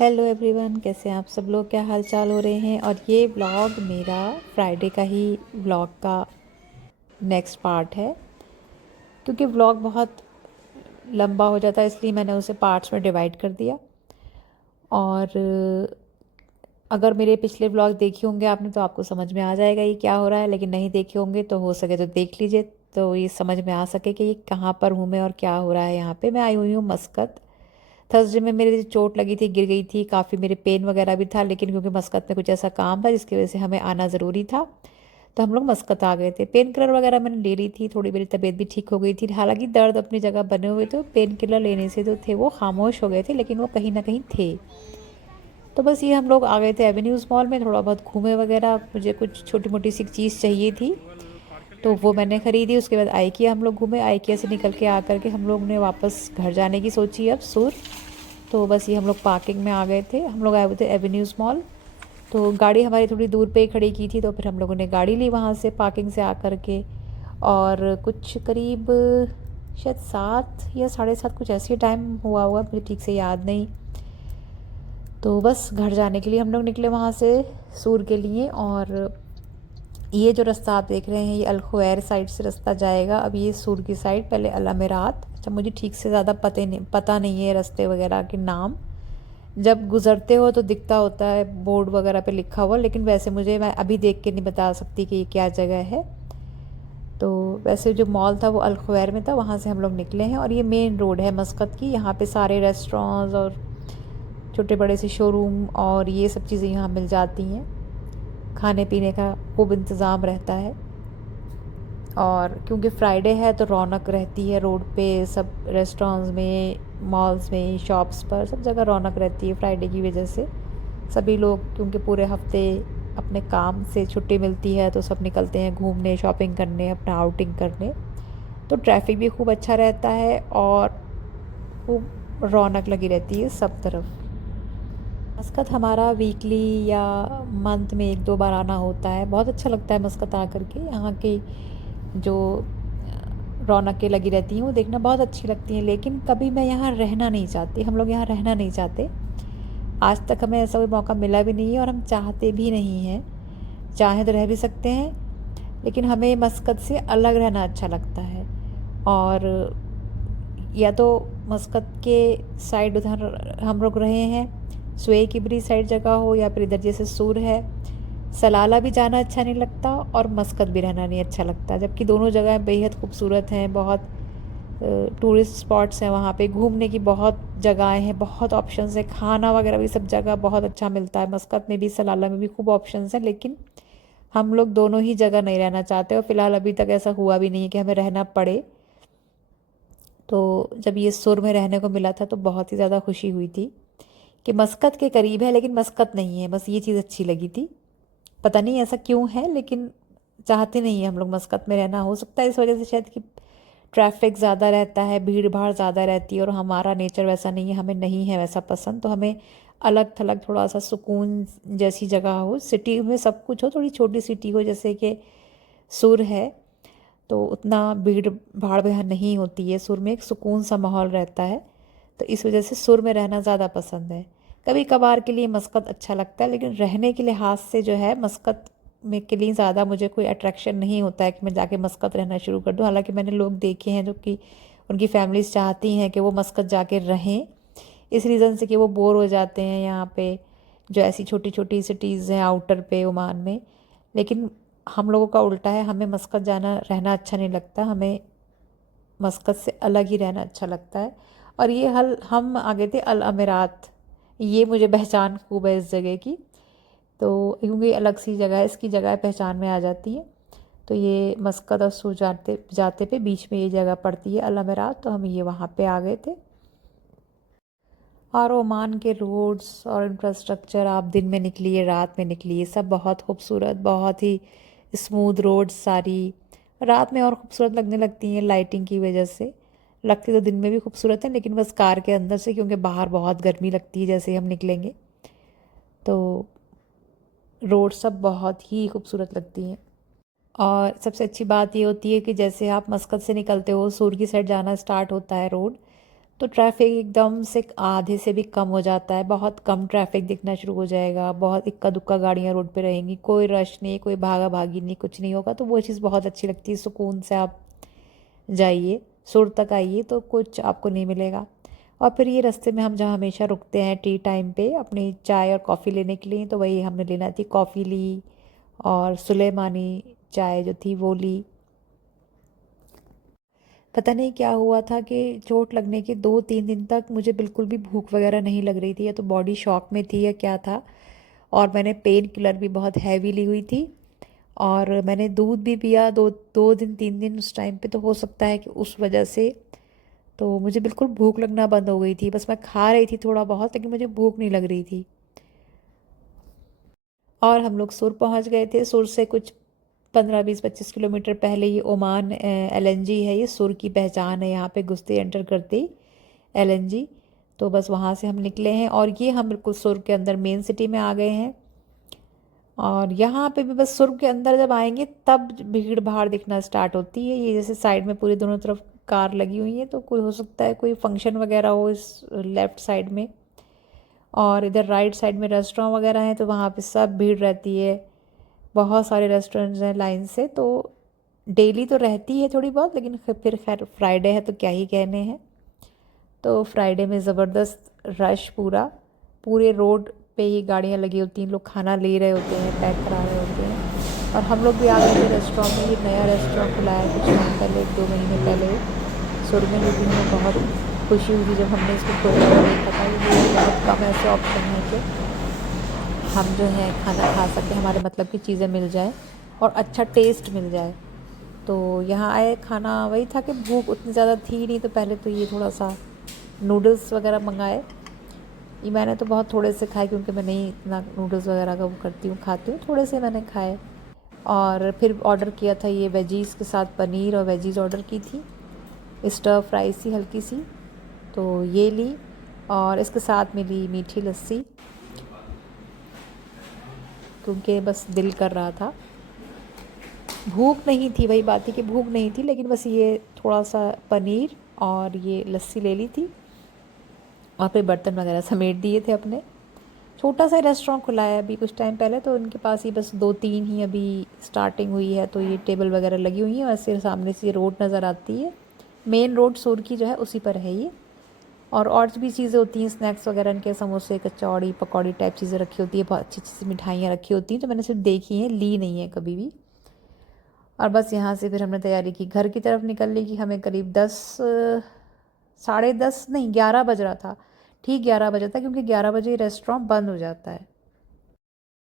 Hello everyone, कैसे हैं आप सब लोग? क्या हाल चाल हो रहे हैं? और ये व्लॉग मेरा फ्राइडे का ही व्लॉग का नेक्स्ट पार्ट है, क्योंकि व्लॉग बहुत लंबा हो जाता है इसलिए मैंने उसे पार्ट्स में डिवाइड कर दिया। और अगर मेरे पिछले व्लॉग देखे होंगे आपने तो आपको समझ में आ जाएगा ये क्या हो रहा है, लेकिन नहीं देखे होंगे तो हो सके तो देख लीजिए, तो ये समझ में आ सके कि ये कहाँ पर हूँ मैं और क्या हो रहा है। यहाँ पे मैं आई हुई हूँ मस्कत। थर्सडे में मेरी चोट लगी थी, गिर गई थी, काफ़ी मेरे पेन वगैरह भी था, लेकिन क्योंकि मस्कत में कुछ ऐसा काम था जिसकी वजह से हमें आना ज़रूरी था, तो हम लोग मस्कत आ गए थे। पेन किलर वगैरह मैंने ले ली थी, थोड़ी मेरी तबीयत भी ठीक हो गई थी। हालांकि दर्द अपनी जगह बने हुए थे, पेन किलर लेने से जो थे वो खामोश हो गए थे, लेकिन वो कहीं ना कहीं थे। तो बस ये हम लोग आ गए थे एवेन्यूज़ मॉल में, थोड़ा बहुत घूमे वगैरह, मुझे कुछ छोटी मोटी सी चीज़ चाहिए थी तो वो मैंने ख़रीदी। उसके बाद आइकिया हम लोग घूमे, आइकिया से निकल के आ करके हम लोग ने वापस घर जाने की सोची अब सुर। तो बस ये हम लोग पार्किंग में आ गए थे, हम लोग आए हुए थे एवेन्यूज़ मॉल। तो गाड़ी हमारी थोड़ी दूर पे ही खड़ी की थी, तो फिर हम लोगों ने गाड़ी ली वहाँ से पार्किंग से आ कर के। और कुछ करीब शायद 7 या 7:30 कुछ ऐसे टाइम हुआ हुआ, मुझे ठीक से याद नहीं। तो बस घर जाने के लिए हम लोग निकले वहाँ से सूर के लिए। और ये जो रास्ता आप देख रहे हैं ये अल ख्वैर साइड से रास्ता जाएगा, अब ये सूर की साइड, पहले अल अमीरात। अच्छा, मुझे ठीक से ज़्यादा पता नहीं है रास्ते वगैरह के नाम, जब गुज़रते हो तो दिखता होता है बोर्ड वगैरह पे लिखा हुआ, लेकिन वैसे मैं अभी देख के नहीं बता सकती कि ये क्या जगह है। तो वैसे जो मॉल था वो अल ख्वैर में था, वहाँ से हम लोग निकले हैं। और ये मेन रोड है मस्कत की, यहाँ पे सारे रेस्टोरेंट्स और छोटे बड़े से शोरूम और ये सब चीज़ें यहाँ मिल जाती हैं। खाने पीने का खूब इंतज़ाम रहता है, और क्योंकि फ्राइडे है तो रौनक रहती है रोड पे, सब रेस्टोरेंट्स में, मॉल्स में, शॉप्स पर, सब जगह रौनक रहती है फ्राइडे की वजह से। सभी लोग क्योंकि पूरे हफ्ते अपने काम से छुट्टी मिलती है तो सब निकलते हैं घूमने, शॉपिंग करने, अपना आउटिंग करने। तो ट्रैफिक भी खूब अच्छा रहता है और खूब रौनक लगी रहती है सब तरफ। मस्कत हमारा वीकली या मंथ में 1-2 बार आना होता है। बहुत अच्छा लगता है मस्कत आकर के, यहाँ की जो रौनकें लगी रहती हैं वो देखना बहुत अच्छी लगती हैं। लेकिन कभी मैं यहाँ रहना नहीं चाहती, हम लोग यहाँ रहना नहीं चाहते। आज तक हमें ऐसा कोई मौका मिला भी नहीं है और हम चाहते भी नहीं हैं। चाहें तो रह भी सकते हैं, लेकिन हमें मस्कत से अलग रहना अच्छा लगता है। और या तो मस्कत के साइड उधर हम लोग रहे हैं, सुए किबरी साइड जगह हो, या फिर इधर जैसे सूर है, सलाला भी जाना अच्छा नहीं लगता और मस्कत भी रहना नहीं अच्छा लगता, जबकि दोनों जगह बेहद खूबसूरत हैं। बहुत टूरिस्ट स्पॉट्स हैं वहाँ पे, घूमने की बहुत जगहें हैं, बहुत ऑप्शंस हैं, खाना वगैरह भी सब जगह बहुत अच्छा मिलता है। मस्कत में भी सलाला में भी खूब ऑप्शंस हैं, लेकिन हम लोग दोनों ही जगह नहीं रहना चाहते और फ़िलहाल अभी तक ऐसा हुआ भी नहीं है कि हमें रहना पड़े। तो जब ये सुर में रहने को मिला था तो बहुत ही ज़्यादा खुशी हुई थी कि मस्कत के करीब है लेकिन मस्कत नहीं है, बस ये चीज़ अच्छी लगी थी। पता नहीं ऐसा क्यों है, लेकिन चाहते नहीं है हम लोग मस्कत में रहना। हो सकता है इस वजह से शायद कि ट्रैफिक ज़्यादा रहता है, भीड़ भाड़ ज़्यादा रहती है, और हमारा नेचर वैसा नहीं है, हमें नहीं है वैसा पसंद। तो हमें अलग थलग थोड़ा सा सुकून जैसी जगह हो, सिटी में सब कुछ हो, थोड़ी छोटी सिटी हो जैसे कि सुर है, तो उतना भीड़ भाड़ वहाँ नहीं होती है। सुर में एक सुकून सा माहौल रहता है, तो इस वजह से सुर में रहना ज़्यादा पसंद है। कभी कभार के लिए मस्कत अच्छा लगता है, लेकिन रहने के लिहाज से जो है मस्कत में के लिए ज़्यादा मुझे कोई अट्रैक्शन नहीं होता है कि मैं जाके मस्कत रहना शुरू कर दूँ। हालांकि मैंने लोग देखे हैं जो कि उनकी फैमिलीज चाहती हैं कि वो मस्कत जाके रहें, इस रीज़न से कि वो बोर हो जाते हैं यहाँ पे, जो ऐसी छोटी छोटी सिटीज़ हैं आउटर पे ओमान में। लेकिन हम लोगों का उल्टा है, हमें मस्कत जाना रहना अच्छा नहीं लगता, हमें मस्कत से अलग ही रहना अच्छा लगता है। और ये हम आ गए थे अल अमीरात, ये मुझे पहचान खूब है इस जगह की, तो क्योंकि अलग सी जगह है, इसकी जगह पहचान में आ जाती है। तो ये मस्कत और सू जाते जाते पे बीच में ये जगह पड़ती है अल अमीरात, तो हम ये वहाँ पे आ गए थे। और ओमान के रोड्स और इंफ्रास्ट्रक्चर, आप दिन में निकलिए रात में निकलिए, सब बहुत खूबसूरत, बहुत ही स्मूथ रोड्स सारी। रात में और खूबसूरत लगने लगती हैं लाइटिंग की वजह से। लगती तो दिन में भी खूबसूरत है, लेकिन बस कार के अंदर से, क्योंकि बाहर बहुत गर्मी लगती है जैसे हम निकलेंगे। तो रोड सब बहुत ही खूबसूरत लगती हैं। और सबसे अच्छी बात ये होती है कि जैसे आप मस्कत से निकलते हो, सूर की साइड जाना स्टार्ट होता है रोड, तो ट्रैफिक एकदम से आधे से भी कम हो जाता है, बहुत कम ट्रैफिक दिखना शुरू हो जाएगा, बहुत इक्का दुक्का गाड़ियाँ रोड पे रहेंगी, कोई रश नहीं, कोई भागा भागी नहीं, कुछ नहीं होगा। तो वो चीज़ बहुत अच्छी लगती है, सुकून से आप जाइए, सुर तक आइए तो कुछ आपको नहीं मिलेगा। और फिर ये रास्ते में हम जहाँ हमेशा रुकते हैं टी टाइम पे अपनी चाय और कॉफ़ी लेने के लिए, तो वही हमने लेना थी, कॉफ़ी ली और सुलेमानी चाय जो थी वो ली। पता नहीं क्या हुआ था कि चोट लगने के 2-3 दिन तक मुझे बिल्कुल भी भूख वगैरह नहीं लग रही थी, या तो बॉडी शॉक में थी या क्या था। और मैंने पेन किलर भी बहुत हैवी ली हुई थी, और मैंने दूध भी पिया 2 दिन 3 दिन उस टाइम पे, तो हो सकता है कि उस वजह से तो मुझे बिल्कुल भूख लगना बंद हो गई थी। बस मैं खा रही थी थोड़ा बहुत, लेकिन मुझे भूख नहीं लग रही थी। और हम लोग सुर पहुंच गए थे। सुर से कुछ 15-20-25 किलोमीटर पहले ये ओमान एलएनजी है, ये सुर की पहचान है, यहाँ पे घुसते एंटर करते ही एलएनजी। तो बस वहाँ से हम निकले हैं, और ये हम बिल्कुल सुर के अंदर मेन सिटी में आ गए हैं। और यहाँ पे भी बस सुर के अंदर जब आएंगे तब भीड़ भाड़ दिखना स्टार्ट होती है। ये जैसे साइड में पूरी दोनों तरफ कार लगी हुई है, तो कोई हो सकता है कोई फंक्शन वगैरह हो इस लेफ़्ट साइड में। और इधर राइट साइड में रेस्टोरेंट वगैरह हैं, तो वहाँ पे सब भीड़ रहती है, बहुत सारे रेस्टोरेंट्स हैं लाइन से। तो डेली तो रहती है थोड़ी बहुत, लेकिन फिर खैर फ्राइडे है तो क्या ही कहने हैं। तो फ्राइडे में ज़बरदस्त रश, पूरे रोड पे ही गाड़ियाँ लगी होती हैं, लोग खाना ले रहे होते हैं, पैक करा रहे होते हैं। और हम लोग भी आ गए थे रेस्टोरेंट में। ये नया रेस्टोरेंट खुला है कुछ टाइम पहले, 1-2 महीने पहले सुर में, जो भी हमें बहुत खुशी हुई थी जब हमने इसको खोला और देखा था। ये बहुत कम ऐसे ऑप्शन हैं कि हम जो है खाना खा सकते, हमारे मतलब की चीज़ें मिल जाए और अच्छा टेस्ट मिल जाए। तो यहाँ आए, खाना वही था कि भूख उतनी ज़्यादा थी नहीं, तो पहले तो ये थोड़ा सा नूडल्स वगैरह मंगाए। ये मैंने तो बहुत थोड़े से खाए, क्योंकि मैं नहीं इतना नूडल्स वगैरह का वो करती हूँ, खाती हूँ, थोड़े से मैंने खाए। और फिर ऑर्डर किया था ये वेजीज़ के साथ, पनीर और वेजीज़ ऑर्डर की थी, स्टर फ्राई सी हल्की सी, तो ये ली। और इसके साथ में ली मीठी लस्सी, क्योंकि बस दिल कर रहा था। भूख नहीं थी, वही बात थी कि भूख नहीं थी, लेकिन बस ये थोड़ा सा पनीर और ये लस्सी ले ली थी। और फिर बर्तन वगैरह समेट दिए थे अपने। छोटा सा रेस्टोरेंट खुला है अभी कुछ टाइम पहले, तो उनके पास ही बस 2-3 ही अभी स्टार्टिंग हुई है, तो ये टेबल वगैरह लगी हुई हैं। वैसे सामने से ये रोड नज़र आती है, मेन रोड सूर की जो है उसी पर है ये। और भी चीज़ें होती हैं, स्नैक्स वगैरह, इनके समोसे, कचौड़ी, पकौड़ी टाइप चीज़ें रखी होती है, बहुत अच्छी अच्छी मिठाइयाँ रखी होती हैं, तो मैंने सिर्फ देखी हैं, ली नहीं है कभी भी। और बस यहाँ से फिर हमने तैयारी की घर की तरफ निकलने की। हमें करीब 10, साढ़े 10 नहीं, 11 बज रहा था, ठीक 11 बजे था, क्योंकि 11 बजे रेस्टोरेंट बंद हो जाता है।